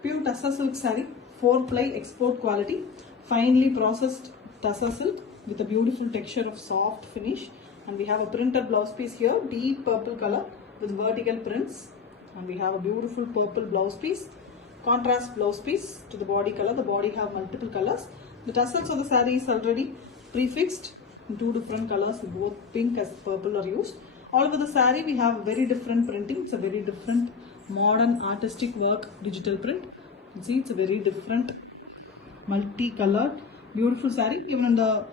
Pure Tassa silk saree, 4-ply export quality, finely processed Tassa silk with a beautiful texture of soft finish. And we have a printed blouse piece here, deep purple color with vertical prints. And we have a beautiful purple blouse piece, contrast blouse piece to the body color. The body have multiple colors. The tassels of the saree is already prefixed in 2 different colors, both pink as purple are used. All over the saree we have very different printing. It's a very different modern artistic work digital print. You can see it's a very different multi-colored beautiful saree. Even in the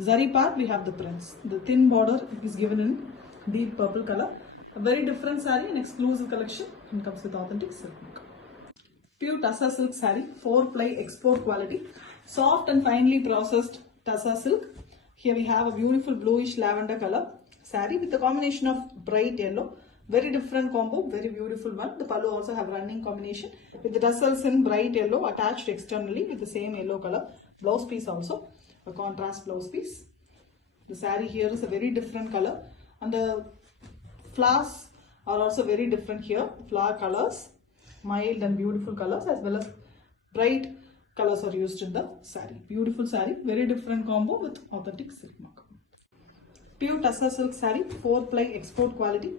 zari part we have the prints. The thin border is given in deep purple color. A very different saree, an exclusive collection, and comes with authentic silk work. Pure Tassa silk saree, 4-ply export quality, soft and finely processed Tassa silk. Here we have a beautiful bluish lavender color saree with a combination of bright yellow. Very different combo, very beautiful one. The pallu also have running combination with the tassels in bright yellow attached externally with the same yellow color. Blouse piece also, a contrast blouse piece. The saree here is a very different color, and the flowers are also very different here. Flower colors, mild and beautiful colors, as well as bright colors are used in the saree. Beautiful saree, very different combo with authentic silk mark. Pure Tassa silk saree, 4-ply export quality.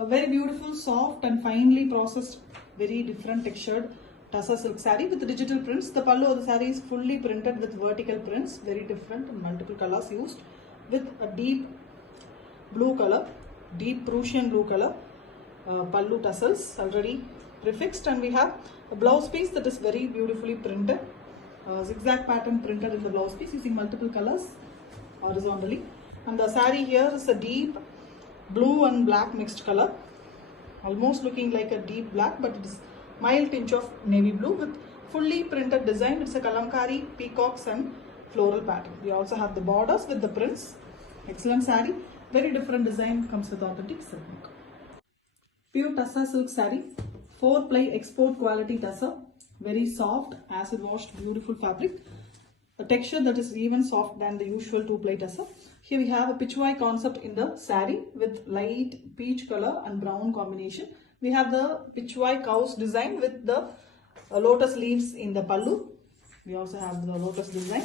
A very beautiful, soft and finely processed, very different textured Tassa silk saree with the digital prints. The pallu of the saree is fully printed with vertical prints, very different and multiple colors used, with a deep blue color, deep Prussian blue color pallu tassels already prefixed, and we have a blouse piece that is very beautifully printed, zigzag pattern printed in the blouse piece using multiple colors horizontally. And the saree here is a deep blue and black mixed color, almost looking like a deep black, but it is mild tinge of navy blue with fully printed design. It's a kalamkari, peacocks and floral pattern. We also have the borders with the prints. Excellent saree, very different design, comes with authentic silk work. Pure Tassa silk saree, 4-ply export quality Tassa, very soft, acid washed, beautiful fabric. A texture that is even soft than the usual 2-ply Tassa. Here we have a pitchwai concept in the saree with light peach color and brown combination. We have the pitchwai cows design with the lotus leaves in the pallu. We also have the lotus design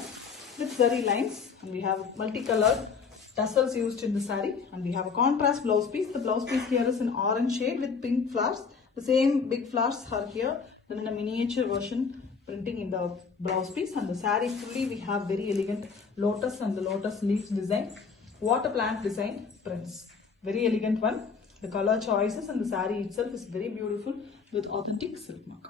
with zari lines, and we have multicolored tassels used in the saree, and we have a contrast blouse piece. The blouse piece here is in orange shade with pink flowers. The same big flowers are here, then in a miniature version printing in the blouse piece. And the saree fully we have very elegant lotus and the lotus leaves design, water plant design prints. Very elegant one. The color choices and the saree itself is very beautiful with authentic silk mark.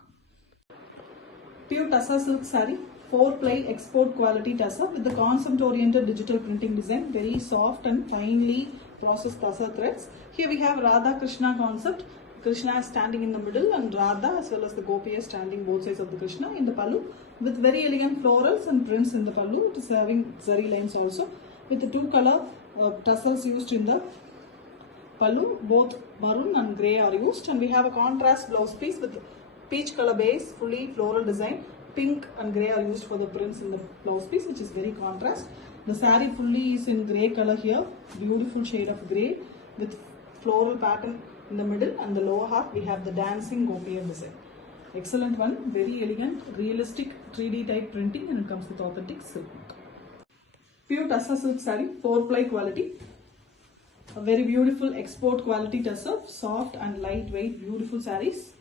Pure Tassa silk saree, 4-ply export quality Tassa with the concept oriented digital printing design, very soft and finely processed Tassa threads. Here we have Radha Krishna concept. Krishna is standing in the middle and Radha as well as the Gopi is standing both sides of the Krishna in the pallu with very elegant florals and prints in the pallu. It is having zari lines also with the 2-color tassels used in the pallu. Both maroon and grey are used, and we have a contrast blouse piece with peach color base, fully floral design. Pink and grey are used for the prints in the blouse piece, which is very contrast. The saree fully is in grey color here, beautiful shade of grey with floral pattern in the middle, and the lower half we have the dancing Gopiya design. Excellent one, very elegant, realistic 3D type printing, and it comes with authentic silk work. Pure Tassa silk saree, 4-ply quality. A very beautiful export quality Tassa, soft and lightweight, beautiful sarees.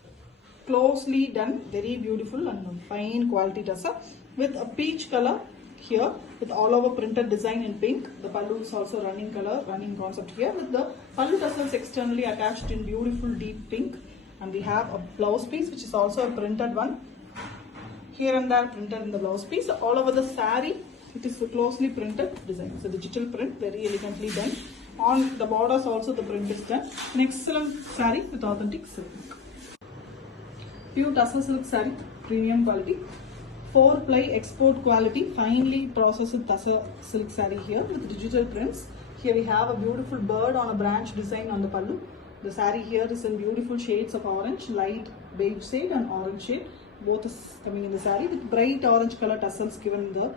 Closely done, very beautiful and fine quality Tassa with a peach color here with all over printed design in pink. The pallu is also running color, running concept here with the pallu tassels externally attached in beautiful deep pink, and we have a blouse piece which is also a printed one. Here and there printed in the blouse piece. All over the saree it is a closely printed design. It's a digital print, very elegantly done. On the borders also the print is done. An excellent saree with authentic silk. Pure Tassa silk saree, premium quality. 4-ply export quality, finely processed Tassa silk saree here with digital prints. Here we have a beautiful bird on a branch design on the pallu. The saree here is in beautiful shades of orange, light beige shade and orange shade. Both is coming in the saree with bright orange color tassels given in the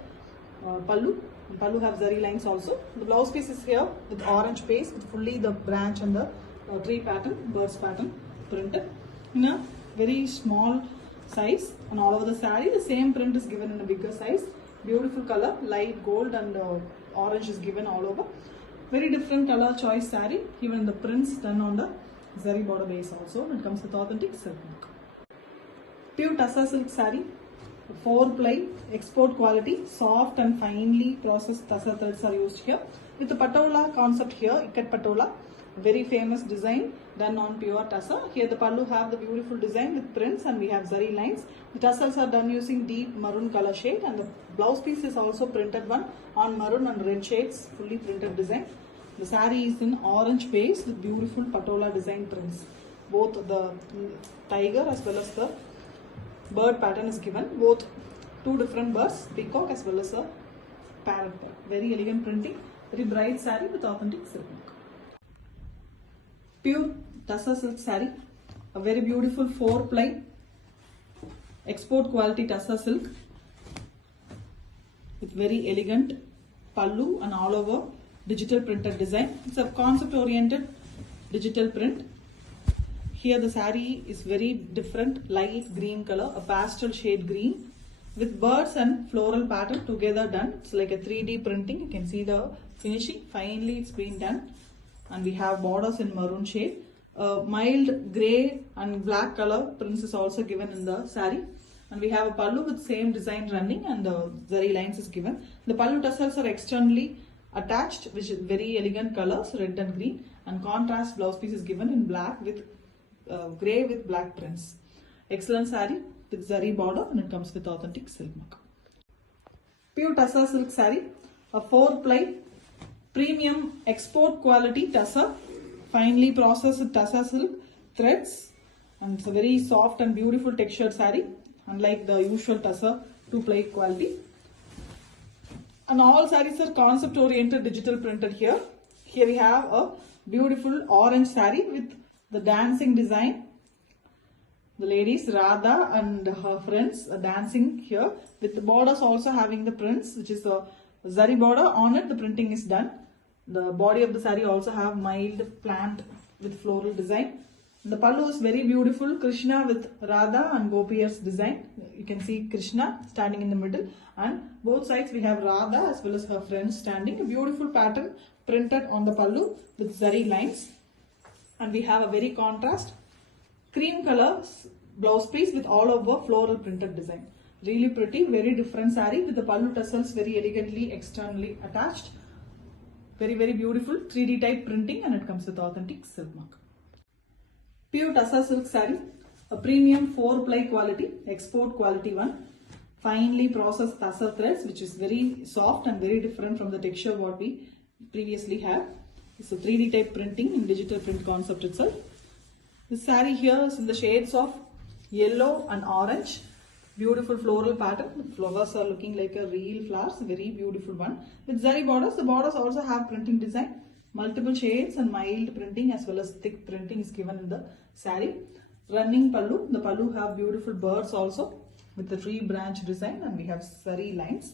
pallu. And pallu have zari lines also. The blouse piece is here with orange base with fully the branch and the tree pattern, birds pattern printed in a very small size, and all over the saree the same print is given in a bigger size. Beautiful color, light gold and orange is given all over. Very different color choice saree, even the prints done on the zari border base also. It comes with authentic silk work. Pure Tassa silk saree, 4-ply, export quality, soft and finely processed Tassa threads are used here. With the patola concept here, ikat patola, very famous design done on pure Tassa. Here the pallu have the beautiful design with prints and we have zari lines. The tassels are done using deep maroon color shade, and the blouse piece is also printed one on maroon and red shades, fully printed design. The saree is in orange base with beautiful patola design prints. Both the tiger as well as the bird pattern is given. Both two different birds, peacock as well as a parrot bird. Very elegant printing. Very bright saree with authentic silk work. Pure Tassa silk saree, a very beautiful 4-ply export quality Tassa silk with very elegant pallu and all over digital printed design. It's a concept oriented digital print. Here the saree is very different, light green color, a pastel shade green with birds and floral pattern together done. It's like a 3D printing. You can see the finishing, finally it's been done. And we have borders in maroon shade. Mild grey and black color prints is also given in the saree. And we have a pallu with same design running and the zari lines is given. The pallu tassels are externally attached, which is very elegant colors, red and green. And contrast blouse piece is given in black with grey with black prints. Excellent saree with zari border, and it comes with authentic silk mark. Pure Tassa silk saree, a 4-ply premium export quality Tassa, finely processed Tassa silk threads, and it's a very soft and beautiful textured saree, unlike the usual Tassa 2-ply quality. And all sarees are concept oriented digital printed here. Here we have a beautiful orange saree with the dancing design. The ladies Radha and her friends are dancing here, with the borders also having the prints, which is a zari border. On it the printing is done. The body of the saree also have mild plant with floral design. The pallu is very beautiful, Krishna with Radha and Gopiyar's design. You can see Krishna standing in the middle, and both sides we have Radha as well as her friends standing. A beautiful pattern printed on the pallu with zari lines. And we have a very contrast cream color blouse piece with all over floral printed design. Really pretty, very different saree with the pallu tassels very elegantly externally attached. Very beautiful 3D type printing, and it comes with authentic silk mark. Pure Tassa silk saree, a premium 4-ply quality, export quality one. Finely processed Tassa threads, which is very soft and very different from the texture what we previously had. It's a 3D type printing in digital print concept itself. This saree here is in the shades of yellow and orange. Beautiful floral pattern. The flowers are looking like a real flowers. Very beautiful one. With zari borders. The borders also have printing design. Multiple shades and mild printing as well as thick printing is given in the saree. Running pallu. The pallu have beautiful birds also with the tree branch design, and we have zari lines.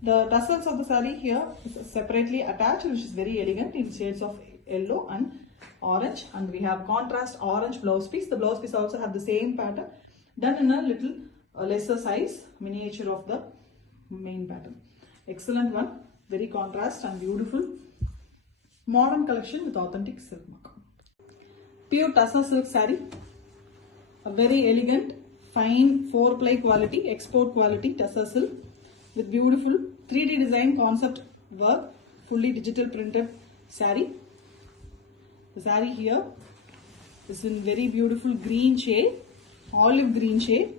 The tassels of the saree here is separately attached, which is very elegant in shades of yellow and orange. And we have contrast orange blouse piece. The blouse piece also have the same pattern done in a little lesser size miniature of the main pattern. Excellent one, very contrast and beautiful modern collection with authentic silk mark. Pure Tassa silk saree, a very elegant fine 4-ply quality export quality Tassa silk with beautiful 3D design concept work, fully digital printed saree. The saree here is in very beautiful green shade, olive green shade.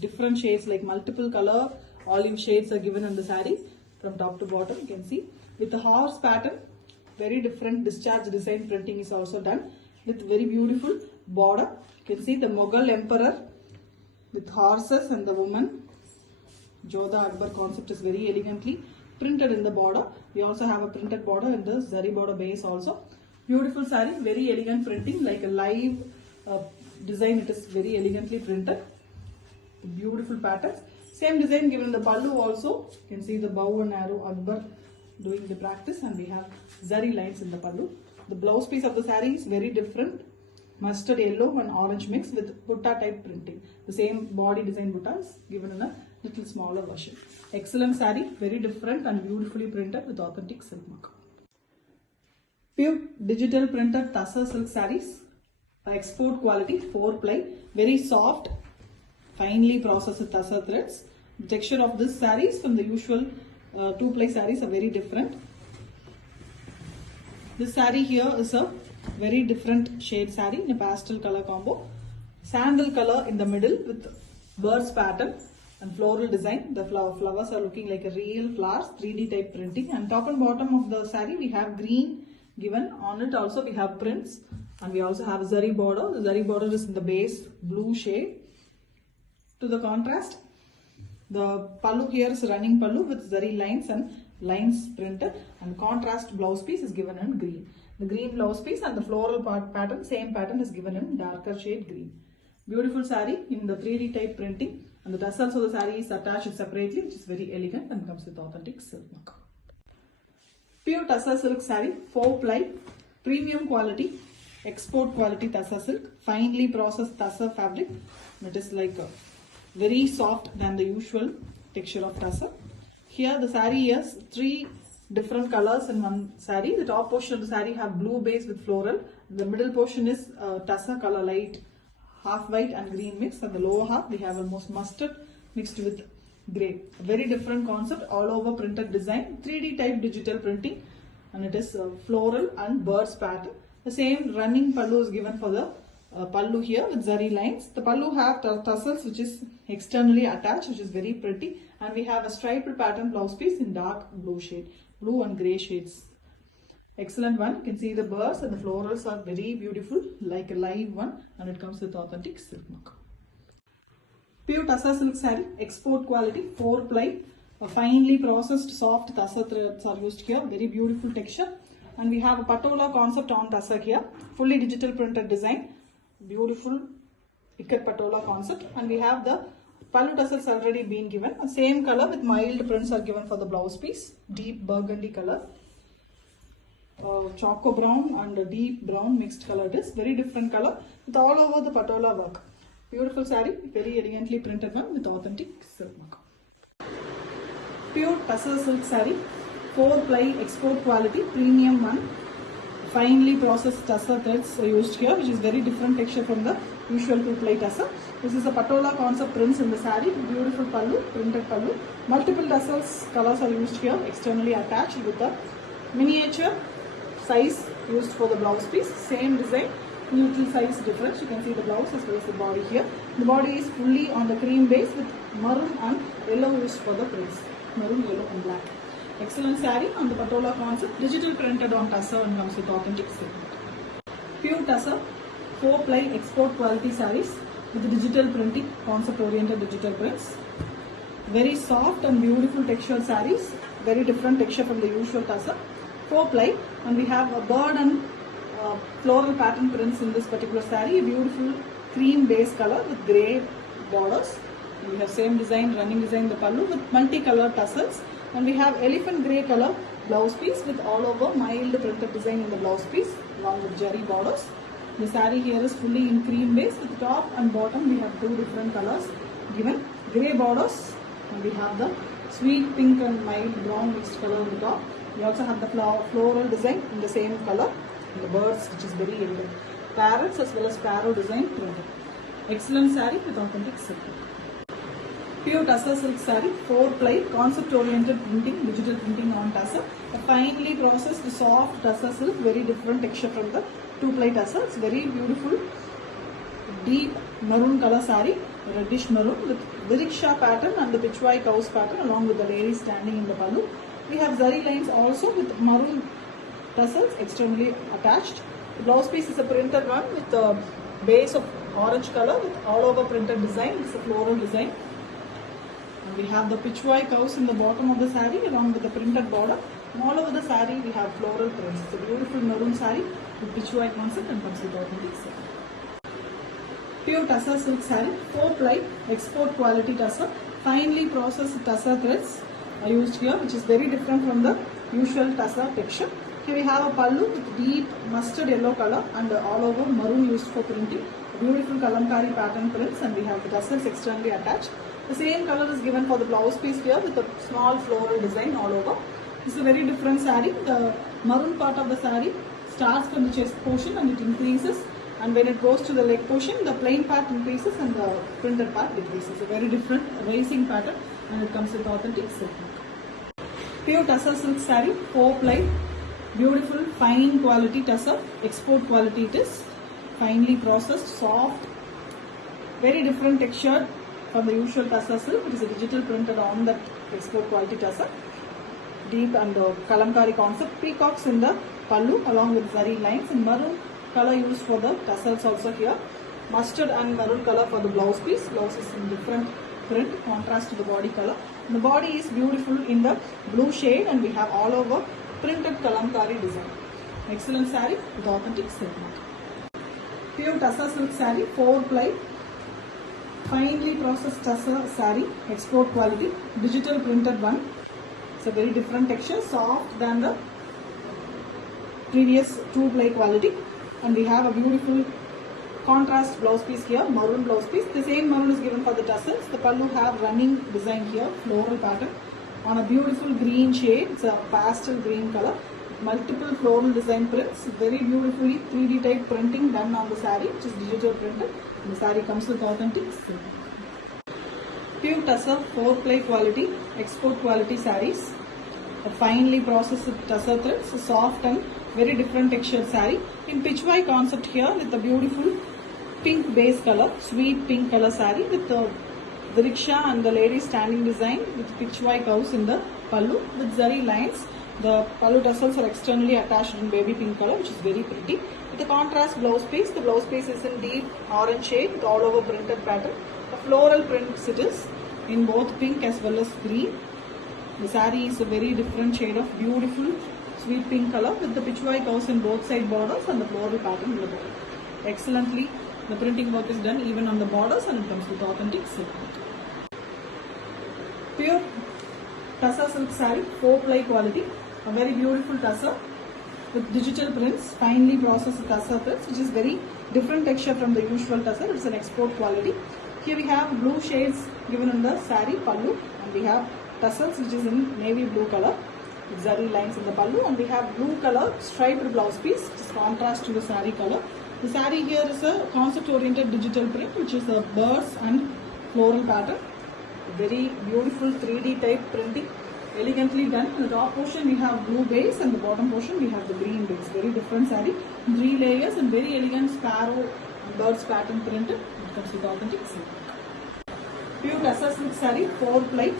Different shades like multiple color olive shades are given in the saree from top to bottom. You can see with the horse pattern, very different discharge design printing is also done with very beautiful border. You can see the Mughal emperor with horses and the woman. Jodha Akbar concept is very elegantly printed in the border. We also have a printed border in the zari border base also. Beautiful saree, very elegant printing like a live design. It is very elegantly printed. Beautiful patterns. Same design given in the pallu also. You can see the bow and arrow Akbar doing the practice, and we have zari lines in the pallu. The blouse piece of the saree is very different. mustard yellow and orange mix with butta type printing. The same body design butta is given in a little smaller version. Excellent saree, very different and beautifully printed with authentic silk mark. Pure digital printed tussar silk sarees, export quality, 4-ply, very soft, finely processed tussar threads. The texture of this sarees from the usual 2-ply sarees are very different. This saree here is a very different shade saree in a pastel color combo. Sandal color in the middle with birds pattern and floral design. The flowers are looking like a real flowers, 3D type printing. And top and bottom of the saree we have green given. On it also we have prints and we also have a zari border. The zari border is in the base blue shade. To the contrast, the pallu here is running pallu with zari lines and lines printed, and contrast blouse piece is given in green. The green blouse piece and the floral pattern, same pattern is given in darker shade green. Beautiful saree in the 3D type printing, and the tassels of the saree is attached separately, which is very elegant and comes with authentic silk mark. Pure tussar silk saree, 4-ply, premium quality, export quality tussar silk, finely processed tussar fabric. It is like very soft than the usual texture of tussar. Here the saree has 3 different colors in one saree. The top portion of the saree have blue base with floral. The middle portion is tussar color light, half white and green mix. And the lower half we have almost mustard mixed with grey. A very different concept, all over printed design, 3D type digital printing, and it is floral and birds pattern. The same running pallu is given for the pallu here with zari lines. The pallu have tassels which is externally attached, which is very pretty, and we have a striped pattern blouse piece in dark blue shade, blue and grey shades. Excellent one. You can see the birds and the florals are very beautiful, like a live one, and it comes with authentic silk mark. Pure tussar silk saree, export quality, 4-ply, a finely processed soft tussar threads are used here, very beautiful texture, and we have a patola concept on tussar here, fully digital printed design, beautiful ikat patola concept, and we have the pallu tassels already been given. Same color with mild prints are given for the blouse piece, deep burgundy color, choco brown and deep brown mixed color. It is very different color with all over the patola work. Beautiful saree, very elegantly printed one with authentic silk mark. Pure tussar silk saree, 4-ply, export quality, premium one. Finely processed tussar threads are used here, which is very different texture from the usual 2-ply tussar. This is a patola concept prints in the saree, beautiful pallu, printed pallu. Multiple tassels colors are used here, externally attached with the miniature size used for the blouse piece. Same design, little size difference. You can see the blouse as well as the body here. The body is fully on the cream base with maroon and yellow used for the prints. Maroon, yellow and black. Excellent saree on the patola concept, digital printed on tussar and comes with authentic silk. Pure tussar, 4-ply, export quality sarees with digital printing, concept oriented digital prints. Very soft and beautiful textured sarees, very different texture from the usual tussar. 4-ply, and we have a bird and floral pattern prints in this particular saree. A beautiful cream base color with grey borders. And we have same design, running design, the pallu with multicolored tassels. And we have elephant grey color blouse piece with all over mild printed design in the blouse piece along with jari borders. The saree here is fully in cream base with top and bottom we have 2 different colors given. Grey borders, and we have the sweet pink and mild brown mixed color on the top. We also have the floral design in the same color. And the birds, which is very elegant. Parrots as well as parrot design printed. Excellent saree with authentic silk. Pure tussar silk saree, 4-ply, concept oriented printing, digital printing on tussar. A finely processed soft tussar silk, very different texture from the 2-ply tussar. It's very beautiful, deep maroon color saree, reddish maroon with Viriksha pattern and the Pichwai cows pattern along with the lady standing in the pallu. We have zari lines also with maroon tassels externally attached. The blouse piece is a printed one with the base of orange color with all over printed design. It's a floral design. And we have the Pichwai cows in the bottom of the saree along with the printed border. And all over the saree we have floral prints. It's a beautiful maroon saree with Pichwai concept and comes with authentic silk. Pure tussar silk saree, 4-ply, export quality tussar. Finely processed tussar threads are used here, which is very different from the usual tussar texture. Here we have a pallu with deep mustard yellow color and all over maroon used for printing. Beautiful kalamkari pattern prints, and we have the tassels externally attached. The same color is given for the blouse piece here with a small floral design all over. This is a very different saree. The maroon part of the saree starts from the chest portion and it increases, and when it goes to the leg portion, the plain part increases and the printed part decreases. A very different racing pattern, and it comes with authentic silk. Pure tussar silk saree, 4-ply, beautiful fine quality tussar, export quality it is, finely processed, soft, very different texture from the usual tussar silk. It is a digital printed on that export quality tussar. Deep and kalamkari concept, peacocks in the pallu along with zari lines, and maroon color used for the tassels also here. Mustard and maroon color for the blouse piece. Blouse is in different print, contrast to the body color. And the body is beautiful in the blue shade, and we have all over printed kalamkari design. Excellent saree with authentic silk. Pure tussar silk saree, 4-ply, finely processed tussar saree, export quality, digital printed one. It's a very different texture, soft than the previous 2-ply quality, and we have a beautiful contrast blouse piece here, maroon blouse piece. The same maroon is given for the tassels. The pallu have running design here, floral pattern on a beautiful green shade. It's a pastel green color, multiple floral design prints, very beautifully 3D type printing done on the saree, which is digital printed. The saree comes with authentic silk. Pure tussar 4-ply quality, export quality sarees. A finely processed tussar threads, soft and very different textured saree in pitchwai concept here with a beautiful pink base color, sweet pink color saree with the rickshaw and the lady standing design with pitchwai curves in the pallu with zari lines. The pallu tassels are externally attached in baby pink color, which is very pretty. With the contrast blouse piece, the blouse piece is in deep orange shade with all over printed pattern. A floral print it is in both pink as well as green. The saree is a very different shade of beautiful sweet pink color with the pitchwai curves in both side borders and the floral pattern in the bottom. Excellently, the printing work is done even on the borders, and it comes with authentic silk. Pure tussar silk saree, 4-ply quality, a very beautiful tussar with digital prints, finely processed tussar prints, which is very different texture from the usual tussar. It's an export quality. Here we have blue shades given in the saree pallu, and we have tassels which is in navy blue color with zari lines in the pallu, and we have blue color striped blouse piece, which is contrast to the saree color. The saree here is a concept oriented digital print, which is the birds and floral pattern. Very beautiful 3D type printing, elegantly done. In the top portion we have blue base, and the bottom portion we have the green base. Very different saree, 3 layers and very elegant sparrow and birds pattern printed. It comes with authentic silk. Pure tussar silk saree, 4-ply,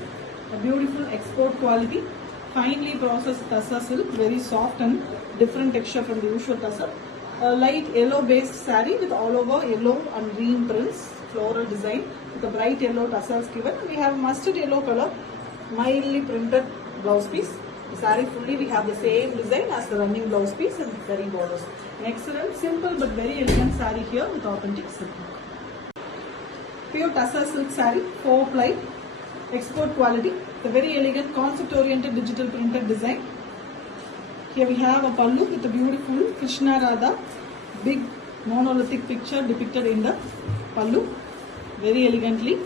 a beautiful export quality, finely processed tussar silk, very soft and different texture from the usual tussar. A light yellow based saree with all over yellow and green prints, floral design with a bright yellow tassels given. We have mustard yellow color, mildly printed blouse piece. The saree fully we have the same design as the running blouse piece and very borders. An excellent, simple but very elegant saree here with authentic silk. Pure tussar silk saree, 4-ply, export quality, the very elegant concept oriented digital printed design. Here we have a pallu with a beautiful Krishna Radha, big monolithic picture depicted in the pallu, very elegantly.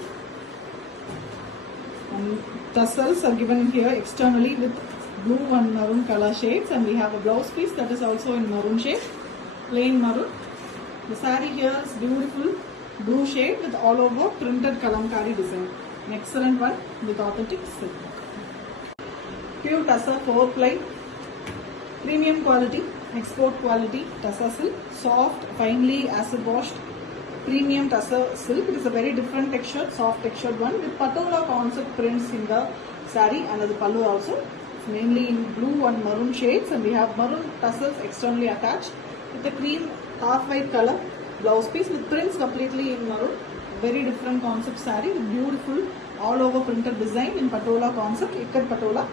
And tassels are given here externally with blue and maroon color shades, and we have a blouse piece that is also in maroon shade, plain maroon. The saree here is beautiful blue shade with all over printed kalamkari design. An excellent one with authentic silk. Pure tussar 4-ply, premium quality, export quality tussar silk, soft, finely acid washed, premium tussar silk. It is a very different textured, soft textured one with patola concept prints in the saree and the pallu also. It's mainly in blue and maroon shades, and we have maroon tassels externally attached with the cream half-white color blouse piece with prints completely in maroon. Very different concept saree with beautiful all over printed design in patola concept, ikat patola.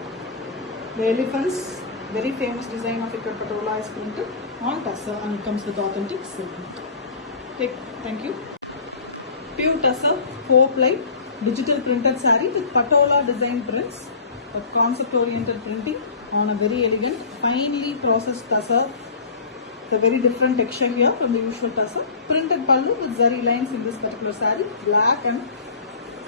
The elephants, very famous design of ikat patola is printed on tussar, and it comes with authentic silk. Thank you. Pure tussar 4-ply digital printed saree with patola design prints, a concept oriented printing on a very elegant, finely processed tussar. It's a very different texture here from the usual tussar. Printed pallu with zari lines in this particular saree. Black and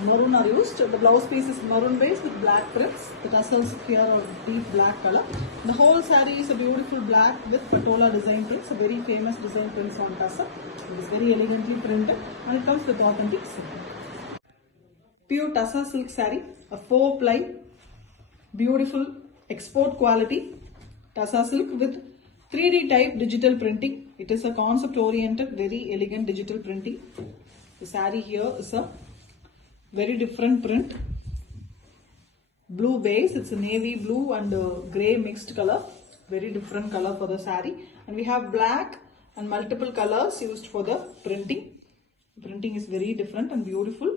maroon are used. The blouse piece is maroon base with black prints. The tassels here are deep black color. The whole saree is a beautiful black with patola design prints. A very famous design prints on tussar. It is very elegantly printed and it comes with authentic silk. Pure tussar silk saree, a 4-ply, beautiful export quality tussar silk with 3D type digital printing. It is a concept oriented, very elegant digital printing. The saree here is a very different print. Blue base, it's a navy blue and grey mixed color. Very different color for the saree. And we have black and multiple colors used for the printing. Printing is very different and beautiful.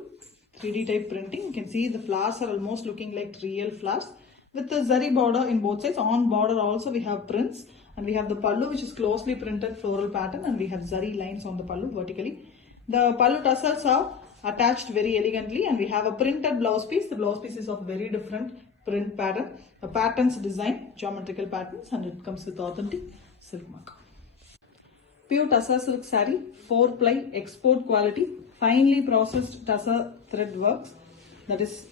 3D type printing. You can see the flowers are almost looking like real flowers. With the zari border in both sides. On border also we have prints. And we have the pallu which is closely printed floral pattern. And we have zari lines on the pallu vertically. The pallu tassels are attached very elegantly and we have a printed blouse piece. The blouse piece is of very different print pattern. A patterns design, geometrical patterns, and it comes with authentic silk mark. Pure tussar silk saree, 4-ply export quality, finely processed tussar thread works. That is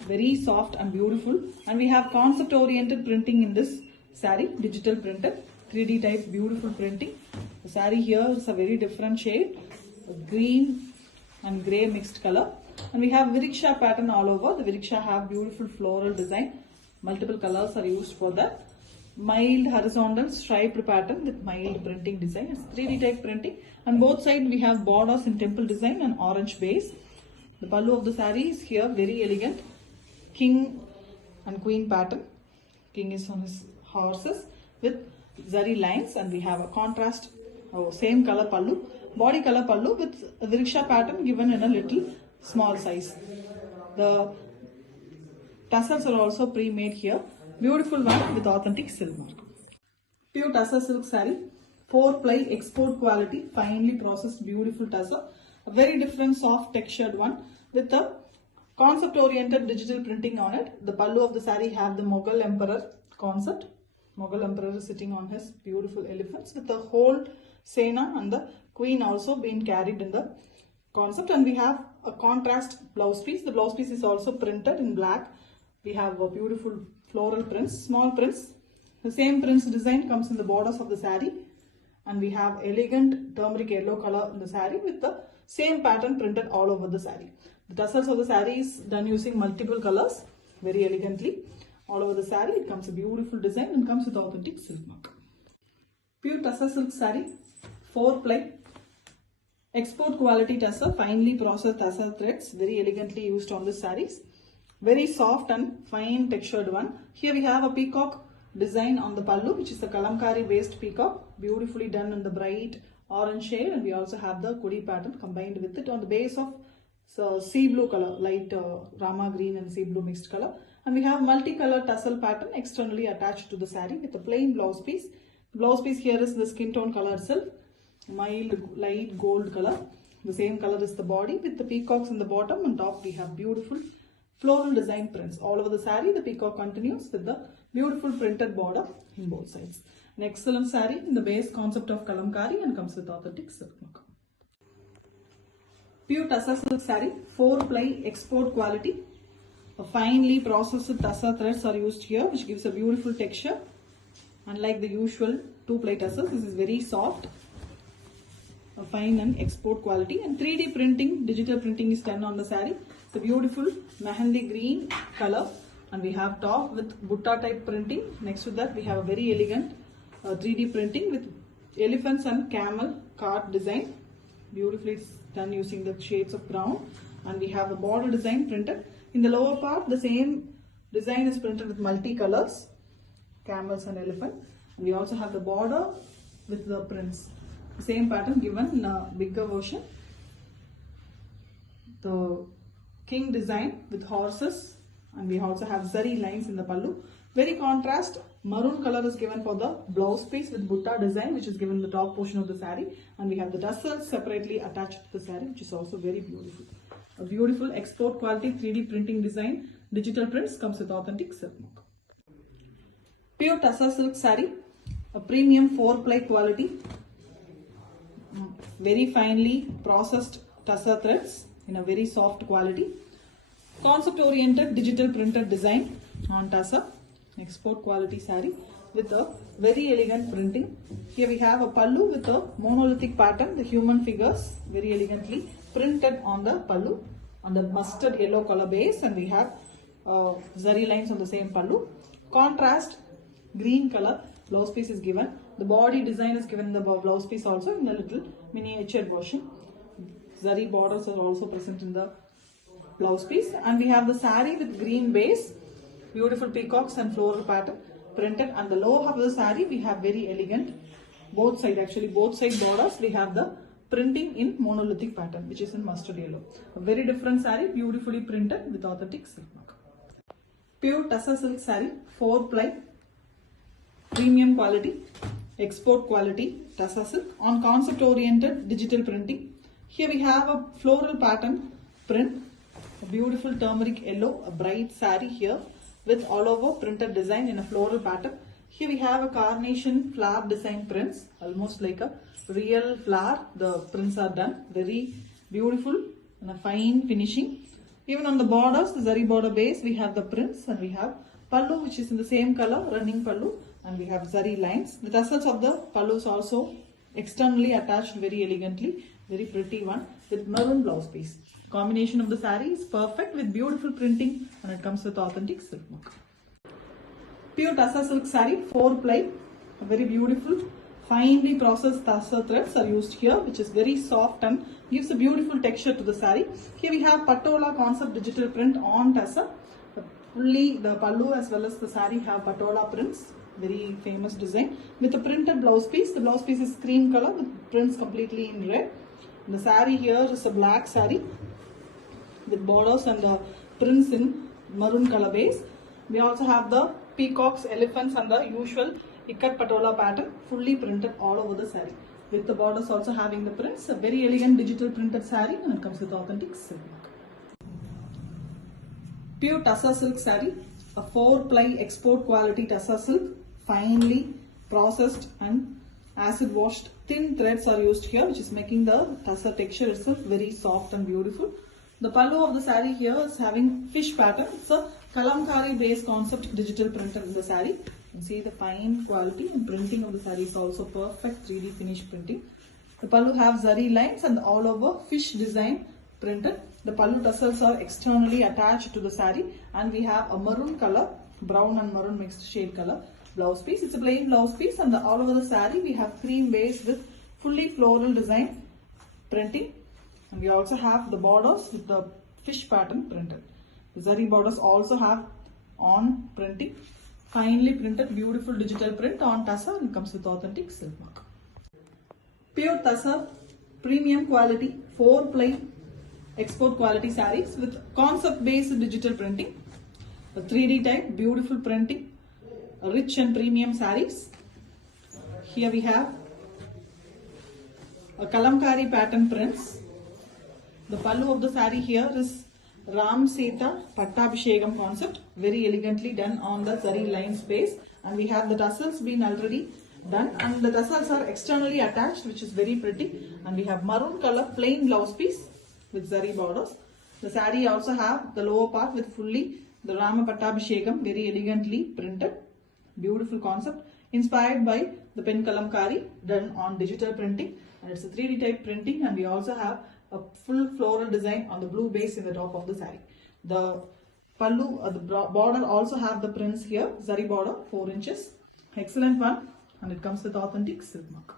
very soft and beautiful. And we have concept oriented printing in this saree, digital printed, 3D type beautiful printing. The saree here is a very different shade, green and grey mixed color. And we have Viriksha pattern all over. The Viriksha have beautiful floral design. Multiple colors are used for that. Mild horizontal striped pattern with mild printing design. It's 3D type printing. On both sides we have borders in temple design and orange base. The pallu of the saree is here very elegant. King and queen pattern. King is on his horses with zari lines and we have a contrast, same color pallu. Body color pallu with a Viriksha pattern given in a little small size. The tassels are also pre-made here. Beautiful one with authentic silk mark. Pure tussar silk saree, 4-ply export quality, finely processed beautiful tussar. A very different soft textured one with a concept oriented digital printing on it. The pallu of the saree have the Mughal emperor concept. Mughal emperor is sitting on his beautiful elephants with the whole Sena and the queen also being carried in the concept. And we have a contrast blouse piece. The blouse piece is also printed in black. We have a beautiful floral prints, small prints. The same prints design comes in the borders of the saree. And we have elegant turmeric yellow color in the saree with the same pattern printed all over the saree. The tassels of the saree is done using multiple colors very elegantly. All over the saree it comes a beautiful design and comes with authentic silk mark. Pure tussar silk saree, 4-ply export quality tussar, finely processed tussar threads, very elegantly used on the sarees. Very soft and fine textured one. Here we have a peacock design on the pallu, which is a kalamkari based peacock, beautifully done in the bright orange shade, and we also have the kudi pattern combined with it on the base of sea blue color, light rama green and sea blue mixed color. And we have multicolored tassel pattern externally attached to the saree with a plain blouse piece. The blouse piece here is the skin tone color itself, mild light gold color. The same color is the body with the peacocks in the bottom, and top we have beautiful floral design prints. All over the saree the peacock continues with the beautiful printed border in both sides. An excellent saree in the base concept of kalamkari and comes with authentic silk mark. Pure tussar silk saree, 4-ply export quality. A finely processed tussar threads are used here, which gives a beautiful texture. Unlike the usual 2-ply tussars, this is very soft, a fine and export quality. And 3D printing, digital printing is done on the saree. It's a beautiful mehendi green color, and we have top with butta type printing. Next to that we have a very elegant 3D printing with elephants and camel cart design. Beautifully it's done using the shades of brown, and we have a border design printed. In the lower part the same design is printed with multi colors, camels and elephant. And we also have the border with the prints. The same pattern given in a bigger version. The king design with horses, and we also have zari lines in the pallu. Very contrast maroon color is given for the blouse piece with butta design, which is given in the top portion of the saree, and we have the tassels separately attached to the saree, which is also very beautiful. A beautiful export quality 3D printing design, digital prints, comes with authentic silk mark. Pure Tussar silk saree, a premium 4-ply quality, very finely processed tussar threads in a very soft quality. Concept oriented digital printed design on tussar, export quality saree with a very elegant printing. Here we have a pallu with a monolithic pattern, the human figures very elegantly printed on the pallu on the mustard yellow color base, and we have zari lines on the same pallu. Contrast green color blouse piece is given. The body design is given in the blouse piece also in a little miniature version. Zari borders are also present in the blouse piece, and we have the saree with green base, beautiful peacocks and floral pattern printed, and the lower half of the saree we have very elegant both side borders we have the printing in monolithic pattern, which is in mustard yellow. A very different saree, beautifully printed with authentic silk mark. Pure Tussar silk saree, 4-ply, premium quality, export quality Tussar silk on concept oriented digital printing. Here we have a floral pattern print, a beautiful turmeric yellow, a bright saree here with all over printed design in a floral pattern. Here we have a carnation flower design prints, almost like a real flower. The prints are done very beautiful and a fine finishing. Even on the borders, the zari border base, we have the prints, and we have pallu which is in the same color, running pallu, and we have zari lines. The tassels of the pallu is also externally attached very elegantly, very pretty one with maroon blouse piece. Combination of the saree is perfect with beautiful printing, and it comes with authentic silk mark. Pure Tussar silk saree, 4-ply, a very beautiful finely processed tussar threads are used here, which is very soft and gives a beautiful texture to the saree. Here we have patola concept digital print on tussar. Fully the pallu as well as the saree have patola prints, very famous design with a printed blouse piece. The blouse piece is cream color with prints completely in red. And the saree here is a black saree with borders and the prints in maroon color base. We also have the peacocks, elephants, and the usual ikat patola pattern fully printed all over the saree, with the borders also having the prints. A very elegant digital printed saree, and it comes with authentic silk mark. Pure Tussar silk saree, a 4-ply export quality tussar silk, finely processed and acid washed thin threads are used here, which is making the tussar texture itself very soft and beautiful. The pallu of the saree here is having fish pattern. It's a kalamkari based concept digital printer in the saree. You can see the fine quality and printing of the saree is also perfect 3D finish printing. The pallu have zari lines and all over fish design printed. The pallu tassels are externally attached to the saree, and we have a maroon color, brown and maroon mixed shade color blouse piece. It's a plain blouse piece, and all over the saree we have cream base with fully floral design printing, and we also have the borders with the fish pattern printed. The zari borders also have on printing, finely printed beautiful digital print on tussar, and comes with authentic silk mark. Pure Tussar premium quality 4-ply export quality sarees with concept based digital printing, a 3D type beautiful printing, rich and premium sarees. Here we have a kalamkari pattern prints. The pallu of the saree here is Ram Sita Pattabhishegam concept, very elegantly done on the zari line space, and we have the tassels been already done, and the tassels are externally attached, which is very pretty, and we have maroon color plain blouse piece with zari borders. The saree also have the lower part with fully the Rama Pattabhishegam, very elegantly printed, beautiful concept inspired by the pen kalamkari done on digital printing, and it's a 3D type printing, and we also have a full floral design on the blue base in the top of the saree. The pallu, the border also have the prints here, zari border 4 inches, excellent one, and it comes with authentic silk mark.